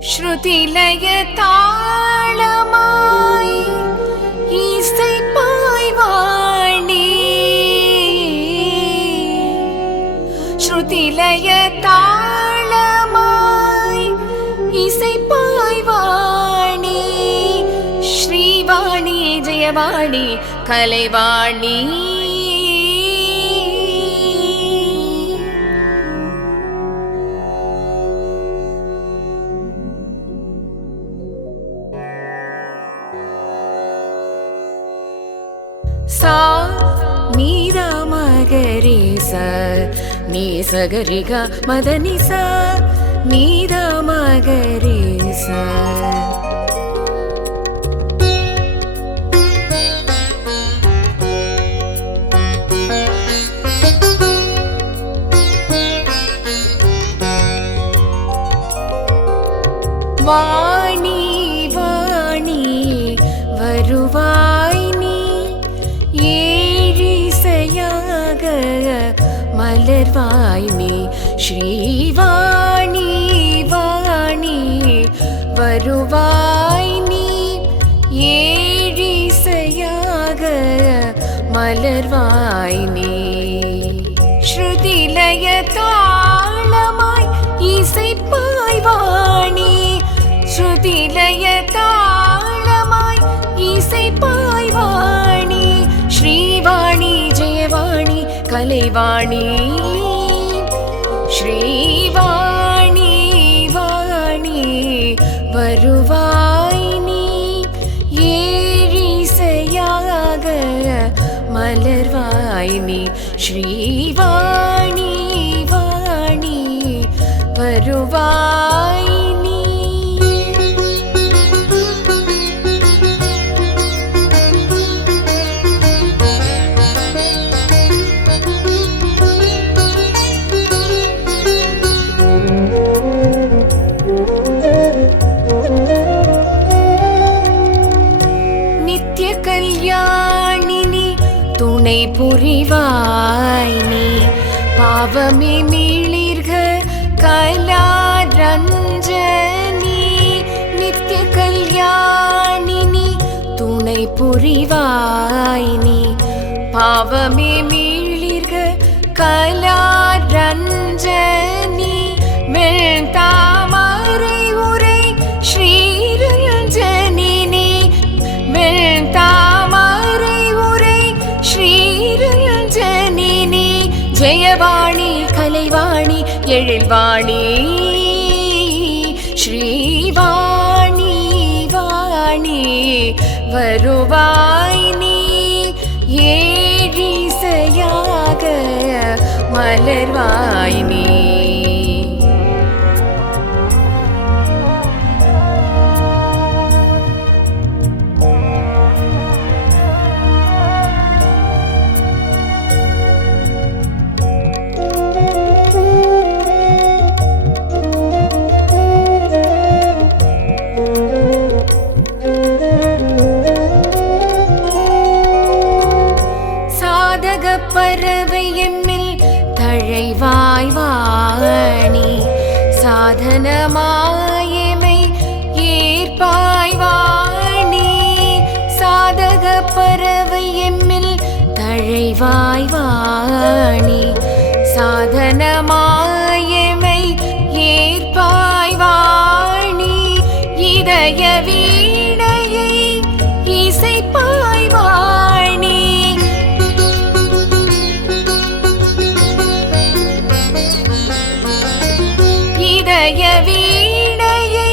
ஸ்ருதிலய தாளமாய் இசைப்பாய் வாணி ஸ்ருதிலய தாளமாய் இசைப்பாய் வாணி ஸ்ரீவாணி ஜெயவாணி கலைவாணி सा नीदा मगरे सा नी सगरे गा मदनि सा नीदा मगरे सा वाणी वाणी वरुवाई மலர்வாய் நீ ஸ்ரீவாணி வாணி வருவாய் நீ ஏழிசையாக மலர்வாய் நீ ஸ்ருதிலய தாளமாய் இசைப்பாய் வாணி ஸ்ருதிலய தாளமாய் இசைப்பாய் வாணி ஸ்ரீவாணி ஜெயவாணி கலைவாணி ஸ்ரீவாணி வாணி வருவாய் நீ ஏழிசையாக மலர்வாய் நீ ஸ்ரீவாணி வாணி வருவாய் துணை புரிவாய் நீ பாவமே மீளிர்க கலாரஞ்சனி நித்ய கல்யாணினி துணை புரிவாய் நீ பாவமே மீளிர்க கலாரஞ்சனி வெண்தாமரை உரை ஸ்ரீரஞ்சனி நீ வெண்தாமரை ஸ்ரீரஞ்சனி ஜெயவாணி கலைவாணி எழில்வாணி ஸ்ரீவாணி வாணி வருவாய் நீ ஏழிசையாக மலர்வாய் நீ பறவை எம்மில் தழைவாய் வாணி சாதனமாயமை ஏற்பாய் வாணி சாதக பறவை எம்மில் தழைவாய் வாணி சாதனமாயமை ஏற்பாய் வாணி இதய வீணையை இசைப்பாய் வாணி வீணையை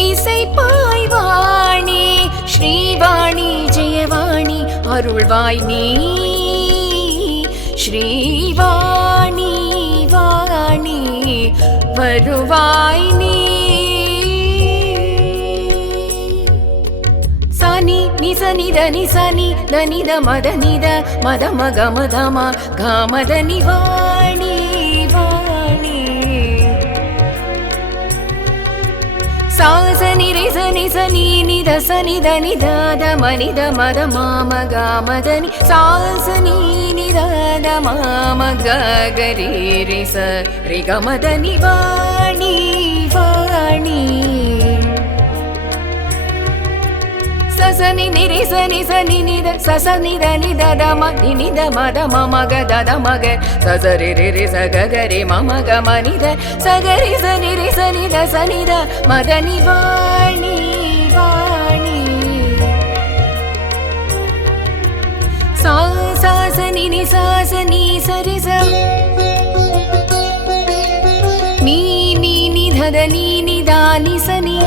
இசைப்பாய் வாணி ஸ்ரீவாணி ஜெயவாணி அருள்வாய் நீ ஸ்ரீவாணி வாணி வருவாய் நீ சனி நிசனித நிசனி தனித மத நித மத மக மதமா காமத நிவாணி சாசனி ரிசனி சனி நித சனி தனி தாத மனித மத மாம காமதனி சாசனி நித மாம கரி ரிச ரிகமதனி வாணி வாணி வாணி சசனி நிரி சனி சனி நித சசனி தனி ததம நித மத மமக தத மக சசரி ரி சகரி மமக மனித சகரி சனி ரி சனி த சனித மதனி வாணி வாணி சா சாசனி நி சாசனி சரி ச நீ நீ நி தத நீ நி தானி சனி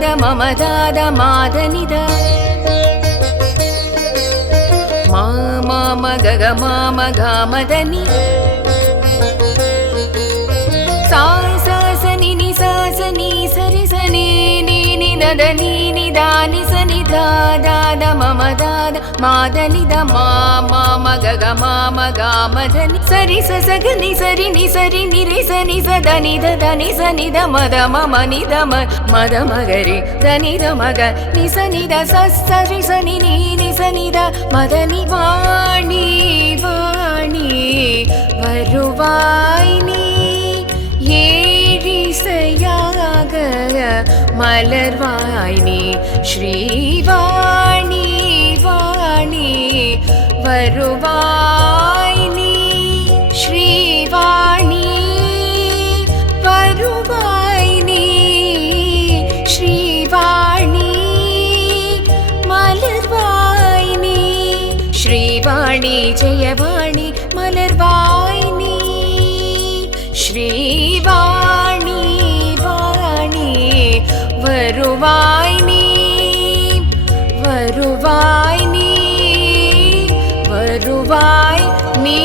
த மம த மாதனித மாம கக மாம காமதனி சாசனி நி சாசனி சரி சனி நீ நி தத நீ நி தானி சனி தாத மம தாத மாதனித மாம கக மாம காமதனி சரி சக நி சரி நிரி சனி சதனி தனி சனி த மத மம நித மத மகரி தனி த மக நி சனி த சரி சனி நீ சனி த மதனி வாணி வாணி வருவாய் நீ ஏழிசையாக மலர்வாய் நீ ஸ்ரீவாணி வாணி வருவாய் நீ ஸ்ரீவாணி வருவாய் நீ ஸ்ரீவாணி மலர்வாய் நீ ஸ்ரீவாணி ஜெயவாணி மலர்வாய் நீ ஸ்ரீவாணி வாணி வருவாய் நீ வருவாய் நீ வருவாய் நீ